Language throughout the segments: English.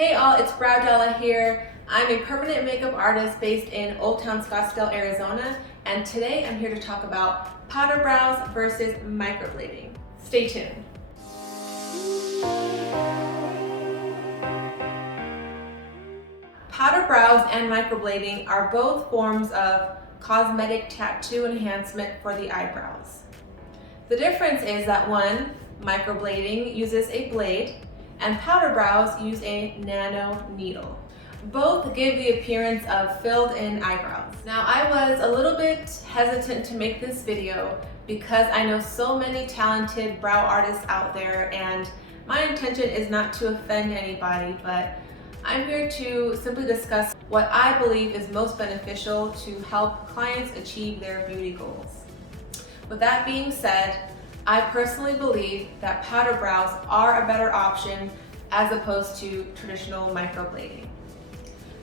Hey all, it's Browdella here. I'm a permanent makeup artist based in Old Town Scottsdale, Arizona, and today I'm here to talk about powder brows versus microblading. Stay tuned. Powder brows and microblading are both forms of cosmetic tattoo enhancement for the eyebrows. The difference is that one, microblading, uses a blade, and powder brows use a nano needle. Both give the appearance of filled-in eyebrows. Now, I was a little bit hesitant to make this video because I know so many talented brow artists out there, and my intention is not to offend anybody, but I'm here to simply discuss what I believe is most beneficial to help clients achieve their beauty goals. With that being said, I personally believe that powder brows are a better option as opposed to traditional microblading.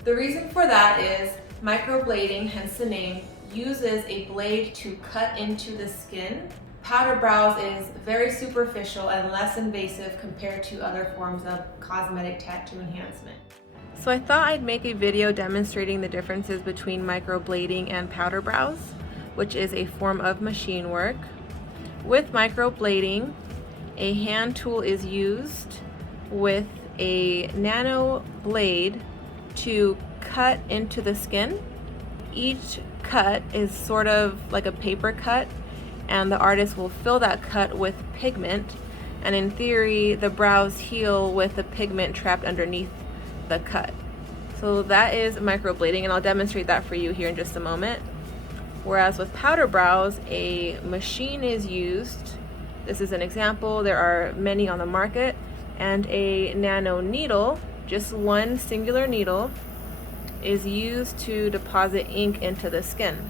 The reason for that is microblading, hence the name, uses a blade to cut into the skin. Powder brows is very superficial and less invasive compared to other forms of cosmetic tattoo enhancement. So I thought I'd make a video demonstrating the differences between microblading and powder brows, which is a form of machine work. With microblading, a hand tool is used with a nano blade to cut into the skin. Each cut is sort of like a paper cut, and the artist will fill that cut with pigment, and in theory the brows heal with the pigment trapped underneath the cut. So that is microblading, and I'll demonstrate that for you here in just a moment. Whereas with powder brows, a machine is used. This is an example, there are many on the market, and a nano needle, just one singular needle, is used to deposit ink into the skin.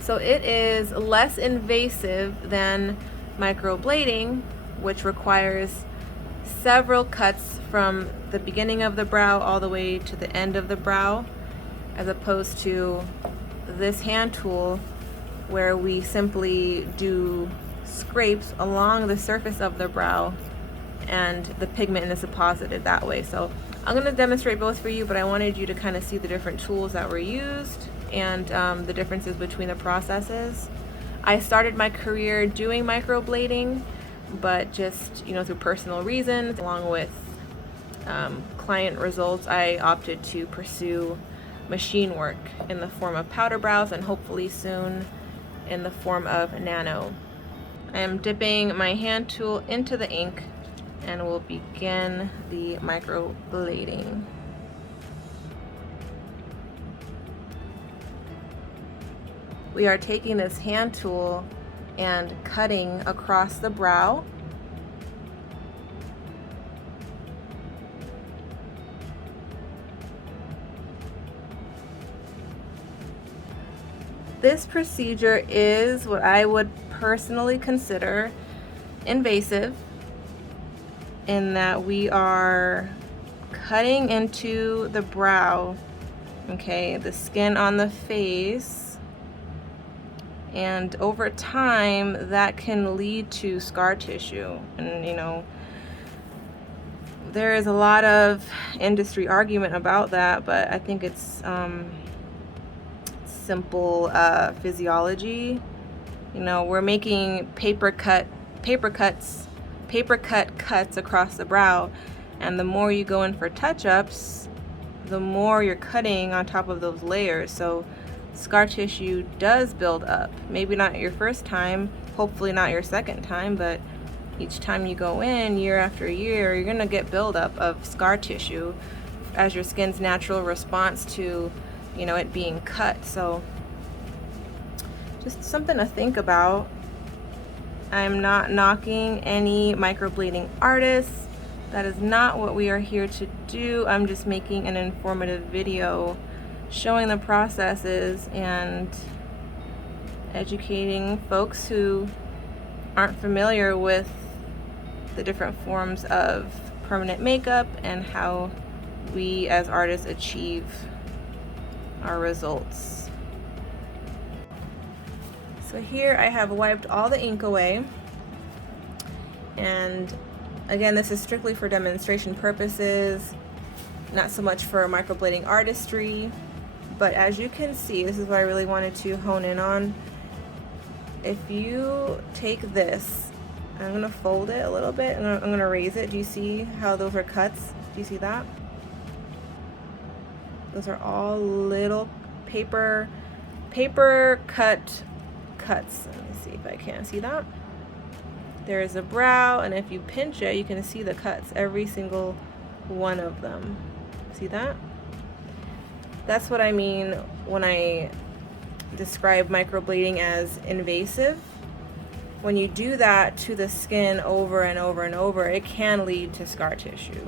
So it is less invasive than microblading, which requires several cuts from the beginning of the brow all the way to the end of the brow, as opposed to this hand tool where we simply do scrapes along the surface of the brow and the pigment is deposited that way. So I'm going to demonstrate both for you, but I wanted you to kind of see the different tools that were used and the differences between the processes. I started my career doing microblading, but just, through personal reasons, along with client results, I opted to pursue machine work in the form of powder brows and hopefully soon in the form of nano. I am dipping my hand tool into the ink and will begin the microblading. We are taking this hand tool and cutting across the brow. This procedure is what I would personally consider invasive, in that we are cutting into the brow, okay, the skin on the face, and over time that can lead to scar tissue. And there is a lot of industry argument about that, but I think it's simple physiology. We're making paper cut cuts across the brow, and the more you go in for touch-ups, the more you're cutting on top of those layers. So scar tissue does build up. Maybe not your first time, hopefully not your second time, but each time you go in, year after year, you're gonna get buildup of scar tissue as your skin's natural response to it being cut. So just something to think about. I'm not knocking any microblading artists. That is not what we are here to do. I'm just making an informative video showing the processes and educating folks who aren't familiar with the different forms of permanent makeup and how we as artists achieve our results. So here I have wiped all the ink away, and Again, this is strictly for demonstration purposes, not so much for microblading artistry. But as you can see, this is what I really wanted to hone in on. If you take this, I'm gonna fold it a little bit, and I'm gonna raise it. Do you see how those are cuts? Do you see that? Those are all little paper cuts. Let me see if I can see that. There is a brow, and if you pinch it, you can see the cuts, every single one of them. See that? That's what I mean when I describe microblading as invasive. When you do that to the skin over and over and over, it can lead to scar tissue.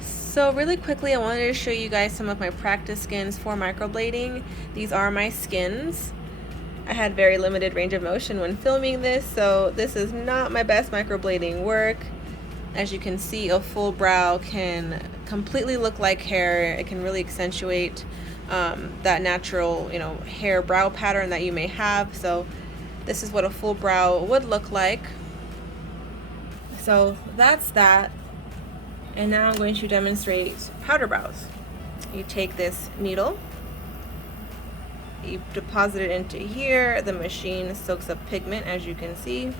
So really quickly, I wanted to show you guys some of my practice skins for microblading. These are my skins. I had very limited range of motion when filming this, so this is not my best microblading work. As you can see, a full brow can completely look like hair. It can really accentuate that natural, hair brow pattern that you may have. So this is what a full brow would look like. So that's that. And now I'm going to demonstrate powder brows. You take this needle, you deposit it into here. The machine soaks up pigment, as you can see.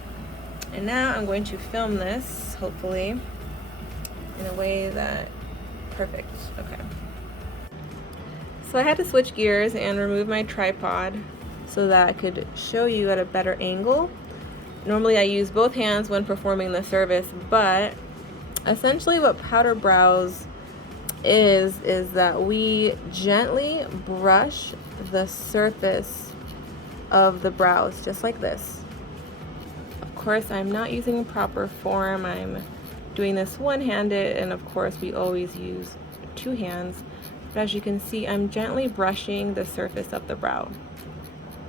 And now I'm going to film this, hopefully, in a way that, perfect, okay. So I had to switch gears and remove my tripod so that I could show you at a better angle. Normally I use both hands when performing the service, but essentially what powder brows is that we gently brush the surface of the brows, just like this. Of course, I'm not using proper form. I'm doing this one-handed, and of course we always use two hands. But as you can see, I'm gently brushing the surface of the brow,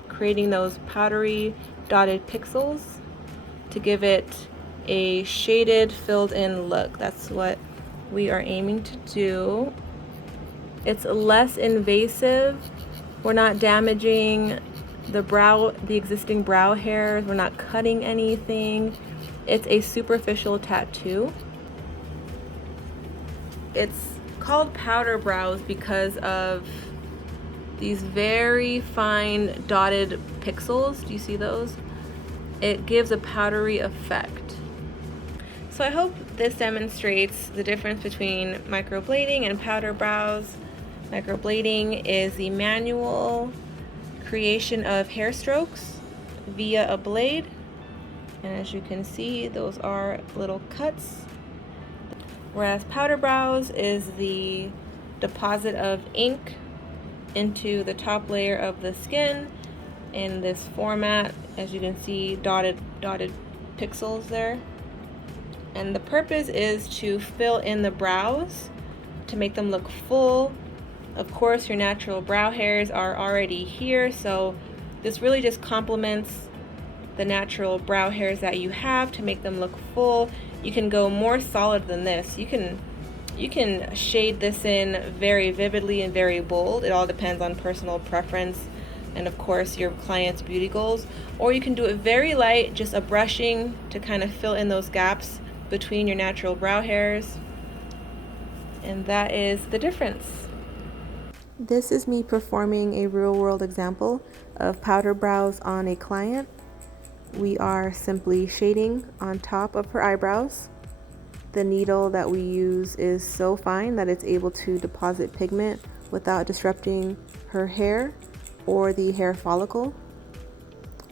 creating those powdery dotted pixels to give it a shaded, filled in look. That's what we are aiming to do. It's less invasive. We're not damaging the existing brow hairs. We're not cutting anything. It's a superficial tattoo. It's called powder brows because of these very fine dotted pixels. Do you see those? It gives a powdery effect. So I hope this demonstrates the difference between microblading and powder brows. Microblading is the manual creation of hair strokes via a blade. And as you can see, those are little cuts. Whereas powder brows is the deposit of ink into the top layer of the skin in this format. As you can see, dotted pixels there. And the purpose is to fill in the brows to make them look full. Of course, your natural brow hairs are already here, so this really just complements the natural brow hairs that you have to make them look full. You can go more solid than this. You can shade this in very vividly and very bold. It all depends on personal preference and of course your client's beauty goals. Or you can do it very light, just a brushing to kind of fill in those gaps between your natural brow hairs. And that is the difference. This is me performing a real-world example of powder brows on a client. We are simply shading on top of her eyebrows. The needle that we use is so fine that it's able to deposit pigment without disrupting her hair or the hair follicle.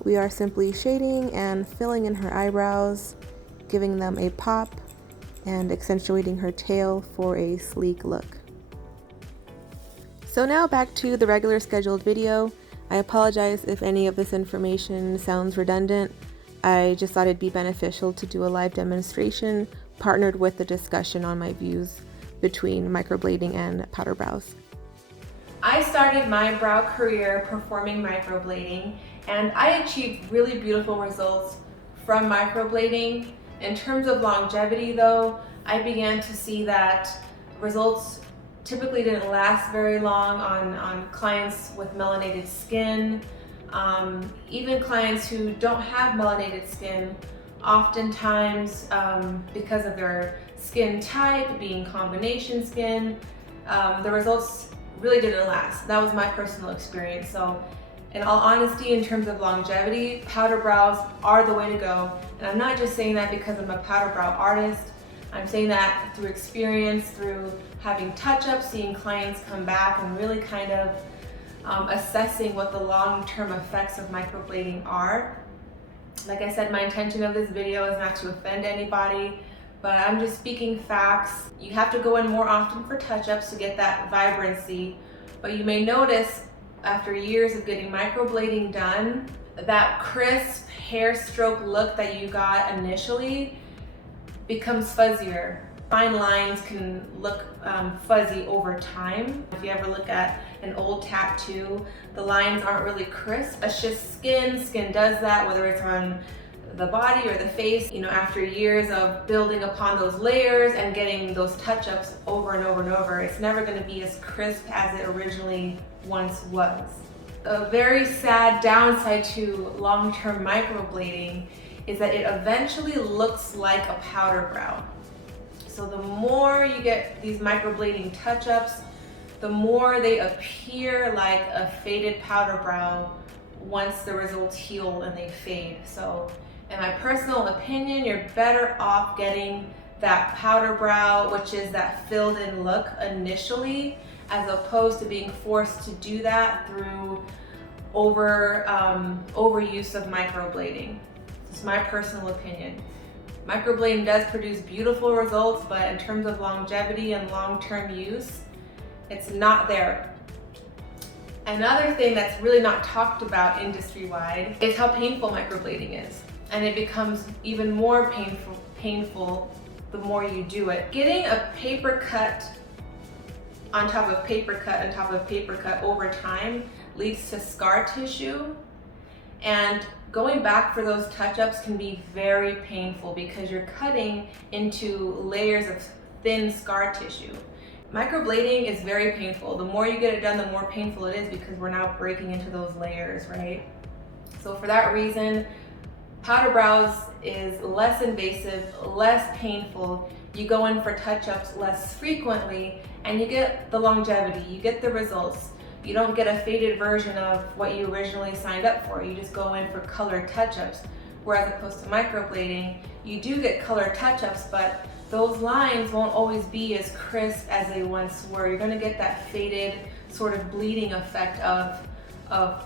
We are simply shading and filling in her eyebrows, giving them a pop and accentuating her tail for a sleek look. So now back to the regular scheduled video. I apologize if any of this information sounds redundant. I just thought it'd be beneficial to do a live demonstration partnered with the discussion on my views between microblading and powder brows. I started my brow career performing microblading, and I achieved really beautiful results from microblading. In terms of longevity though, I began to see that results typically didn't last very long on clients with melanated skin. Even clients who don't have melanated skin Oftentimes, because of their skin type, being combination skin, the results really didn't last. That was my personal experience. So in all honesty, in terms of longevity, powder brows are the way to go. And I'm not just saying that because I'm a powder brow artist. I'm saying that through experience, through having touch-ups, seeing clients come back and really kind of assessing what the long-term effects of microblading are. Like I said, my intention of this video is not to offend anybody, but I'm just speaking facts. You have to go in more often for touch-ups to get that vibrancy, but you may notice after years of getting microblading done, that crisp hair stroke look that you got initially becomes fuzzier. Fine lines can look fuzzy over time. If you ever look at an old tattoo, the lines aren't really crisp. That's just skin. Skin does that, whether it's on the body or the face. You know, after years of building upon those layers and getting those touch-ups over and over and over, it's never going to be as crisp as it originally once was. A very sad downside to long-term microblading is that it eventually looks like a powder brow. So the more you get these microblading touch-ups, the more they appear like a faded powder brow once the results heal and they fade. So in my personal opinion, you're better off getting that powder brow, which is that filled in look initially, as opposed to being forced to do that through overuse of microblading. It's my personal opinion. Microblading does produce beautiful results, but in terms of longevity and long-term use, it's not there. Another thing that's really not talked about industry-wide is how painful microblading is. And it becomes even more painful the more you do it. Getting a paper cut on top of paper cut on top of paper cut over time leads to scar tissue, and going back for those touch-ups can be very painful because you're cutting into layers of thin scar tissue. Microblading is very painful. The more you get it done, the more painful it is because we're now breaking into those layers, right? So for that reason, powder brows is less invasive, less painful. You go in for touch-ups less frequently and you get the longevity, you get the results. You don't get a faded version of what you originally signed up for. You just go in for colored touch-ups. Whereas opposed to microblading, you do get colored touch-ups, but those lines won't always be as crisp as they once were. You're gonna get that faded sort of bleeding effect of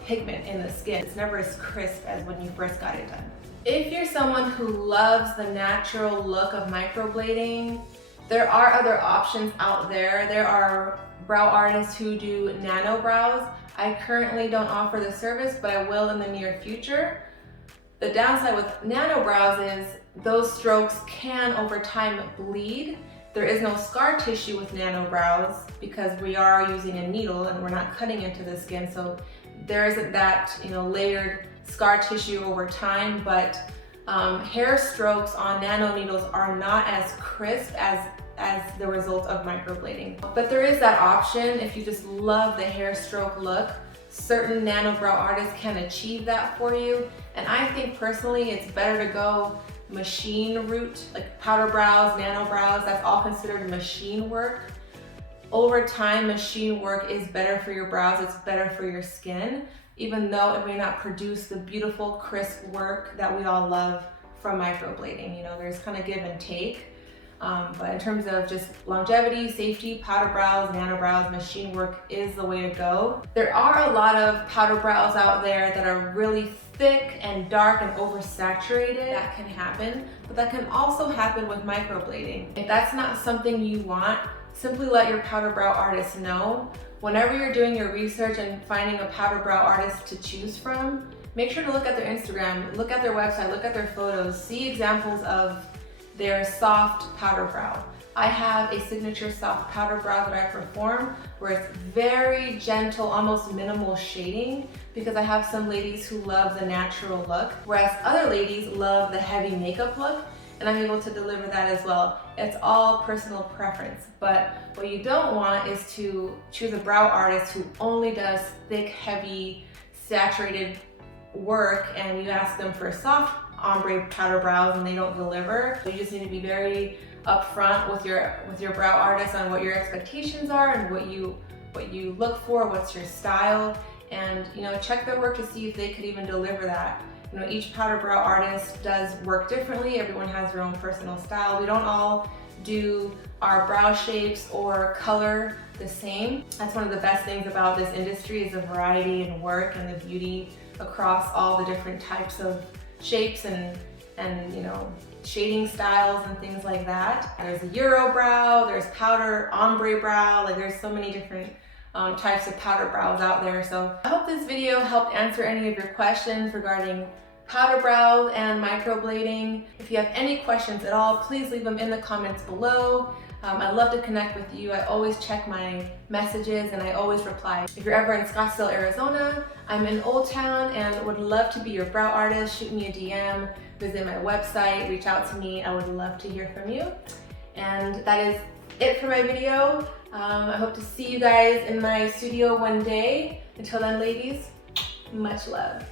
pigment in the skin. It's never as crisp as when you first got it done. If you're someone who loves the natural look of microblading, there are other options out there. There are brow artists who do nano brows. I currently don't offer the service, but I will in the near future. The downside with nano brows is those strokes can over time bleed. There is no scar tissue with nano brows because we are using a needle and we're not cutting into the skin, so there isn't that, layered scar tissue over time. But hair strokes on nano needles are not as crisp as the result of microblading. But there is that option if you just love the hair stroke look. Certain nano brow artists can achieve that for you. And I think personally it's better to go machine route, like powder brows, nano brows, that's all considered machine work. Over time, machine work is better for your brows, it's better for your skin, even though it may not produce the beautiful, crisp work that we all love from microblading. There's kind of give and take. But in terms of just longevity, safety, powder brows, nano brows, machine work is the way to go. There are a lot of powder brows out there that are really thick and dark and oversaturated. That can happen, but that can also happen with microblading. If that's not something you want, simply let your powder brow artist know. Whenever you're doing your research and finding a powder brow artist to choose from, make sure to look at their Instagram, look at their website, look at their photos, see examples of their soft powder brow. I have a signature soft powder brow that I perform where it's very gentle, almost minimal shading, because I have some ladies who love the natural look, whereas other ladies love the heavy makeup look, and I'm able to deliver that as well. It's all personal preference, but what you don't want is to choose a brow artist who only does thick, heavy, saturated work, and you ask them for soft ombre powder brows and they don't deliver. So you just need to be very upfront with your brow artist on what your expectations are and what you look for, what's your style, and check their work to see if they could even deliver that. Each powder brow artist does work differently. Everyone has their own personal style. We don't all do our brow shapes or color the same. That's one of the best things about this industry, is the variety in work and the beauty across all the different types of shapes and shading styles and things like that. There's a Euro brow, there's powder ombre brow, like there's so many different types of powder brows out there. So I hope this video helped answer any of your questions regarding powder brow and microblading. If you have any questions at all, please leave them in the comments below. I'd love to connect with you. I always check my messages and I always reply. If you're ever in Scottsdale, Arizona, I'm in Old Town and would love to be your brow artist. Shoot me a DM, visit my website, reach out to me. I would love to hear from you. And that is it for my video. I hope to see you guys in my studio one day. Until then, ladies, much love.